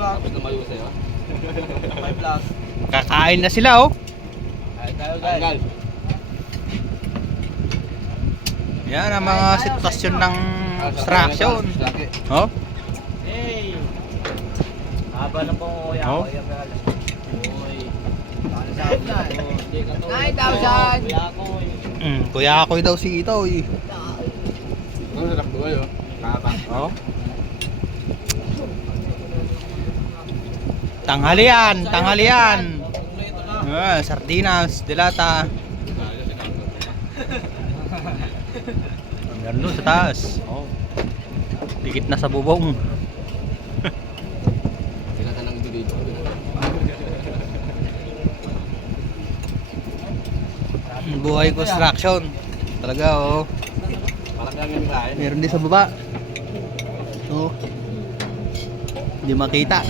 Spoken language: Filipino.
Tapos na mayo sa'yo. May vlog. Kakain na sila oh. Ay tayo guys. Yan ang mga sitwasyon ng extraction. Oh. Hey! Haba na po kuya. Oh. Kuya Bel. Uy. 9,000. Kuya ako daw si ito eh. Ano sarap buhay oh. Kapang. Oh. Tanghalian, tanghalian. Sardinas, delata. Meron doon sa taas. Oh. Dikit na sa bubong. Sila ka nang dito. Buhay construction. Talaga oh. Parang lang yung kain. Meron din sa baba. So, hindi makita.